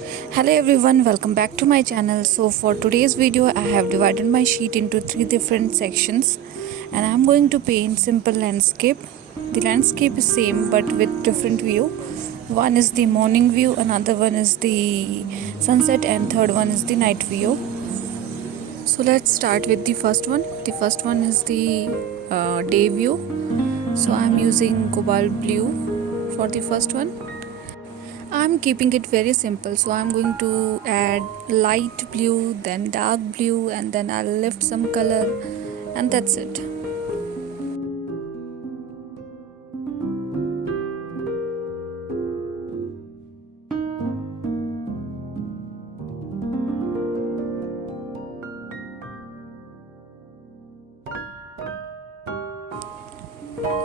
Hello everyone, welcome back to my channel. So for today's video I have divided my sheet into three different sections and I'm going to paint simple landscape. The landscape is same but with different view. One is the morning view, another one is the sunset, and third one is the night view. So let's start with the first one. The first one is the day view. So I'm using cobalt blue for the first one. I'm keeping it very simple, so I'm going to add light blue, then dark blue, and then I'll lift some color, and that's it.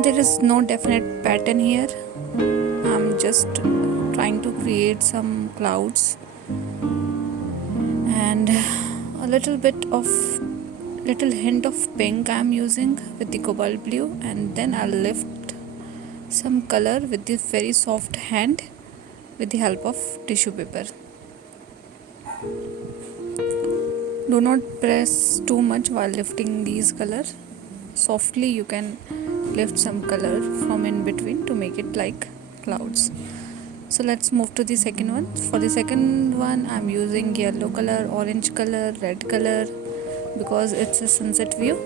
There is no definite pattern here. I'm just trying to create some clouds and a little hint of pink I'm using with the cobalt blue, and then I'll lift some color with this very soft hand with the help of tissue paper. Do not press too much while lifting these colors. Softly you can lift some color from in between to make it like clouds. So let's move to the second one. For the second one I'm using yellow color, orange color, red color because it's a sunset view.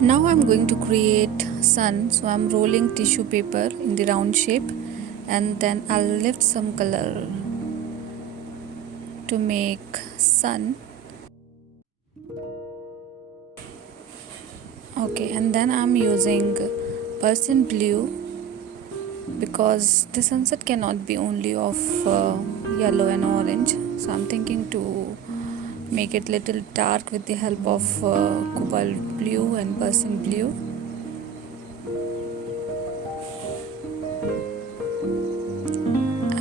Now I'm going to create sun, so I'm rolling tissue paper in the round shape and then I'll lift some color to make sun. Okay, and then I'm using Prussion blue because the sunset cannot be only of yellow and orange, so I'm thinking to make it little dark with the help of cobalt blue and Prussion blue.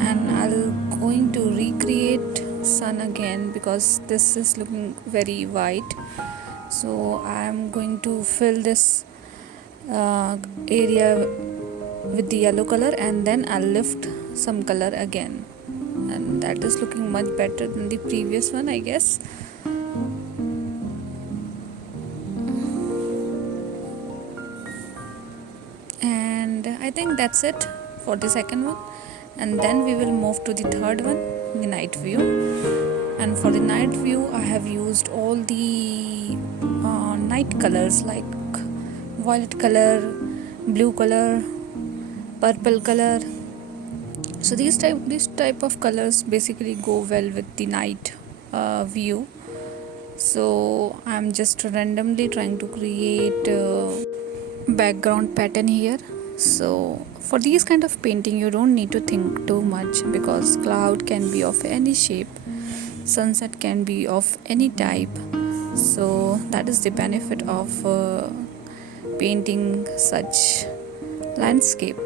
And I'll going to recreate sun again because this is looking very white, so I'm going to fill this area with the yellow color and then I'll lift some color again, and that is looking much better than the previous one, I guess. And I think that's it for the second one, and then we will move to the third one, the night view. And for the night view I have used all the night colors like violet color, blue color, purple color. So these type of colors basically go well with the night view. So I'm just randomly trying to create background pattern here. So for these kind of painting you don't need to think too much because cloud can be of any shape, sunset can be of any type. So that is the benefit of painting such landscape.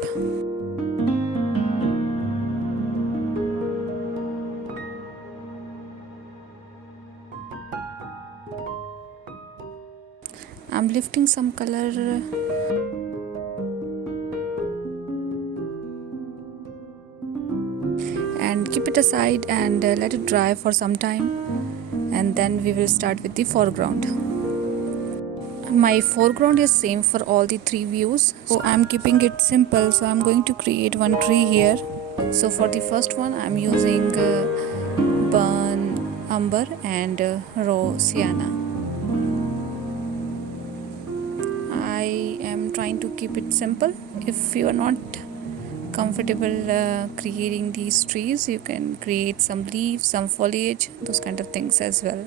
I'm lifting some color and keep it aside and let it dry for some time, and then we will start with the foreground. My foreground is same for all the three views, so I'm keeping it simple. So I'm going to create one tree here. So for the first one I'm using burnt umber and raw sienna. I am trying to keep it simple. If you are not comfortable creating these trees, you can create some leaves, some foliage, those kind of things as well.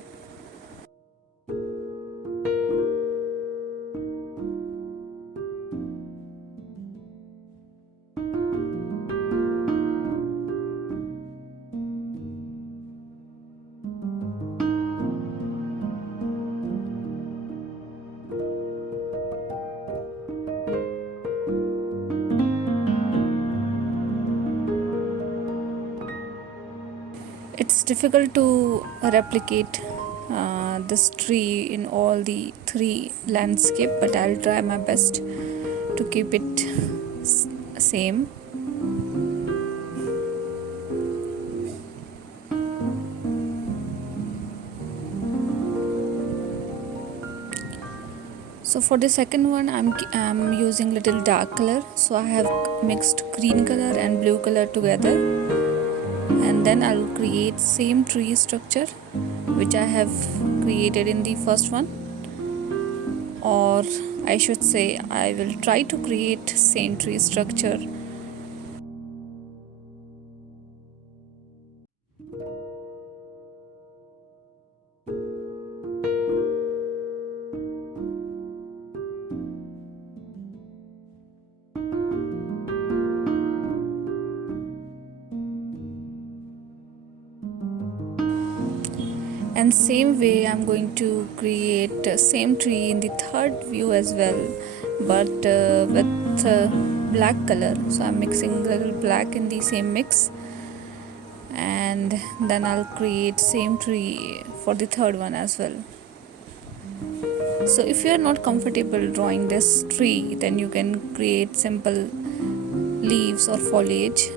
It's difficult to replicate this tree in all the three landscape, but I'll try my best to keep it same. So for the second one, I'm using little dark color. So I have mixed green color and blue color together, and then I'll create same tree structure which I have created in the first one, or I should say I will try to create same tree structure. And same way I'm going to create same tree in the third view as well, but with black color. So I'm mixing a little black in the same mix, and then I'll create same tree for the third one as well. So if you are not comfortable drawing this tree, then you can create simple leaves or foliage.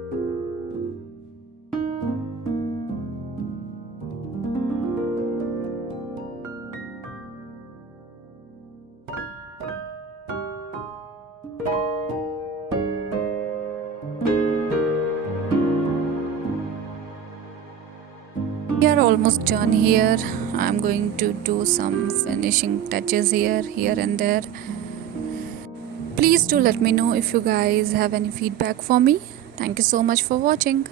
We are almost done here. I'm going to do some finishing touches here and there. Please do let me know if you guys have any feedback for me. Thank you so much for watching.